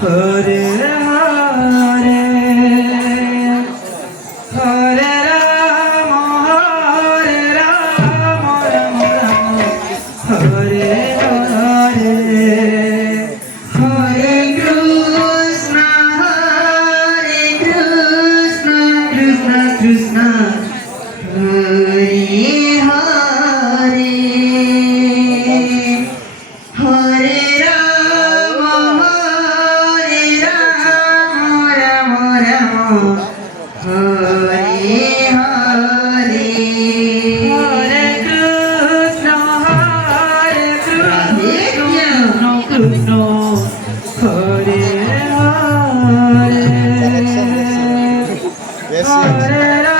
Hare Hare Hare Rama Hare Rama Rama Rama Hare Hare Hare Krishna Krishna Krishna Hare Hare Hare Rama Rama Rama Hare Hare Hare Krishna Krishna Hare Hare Yes, Hare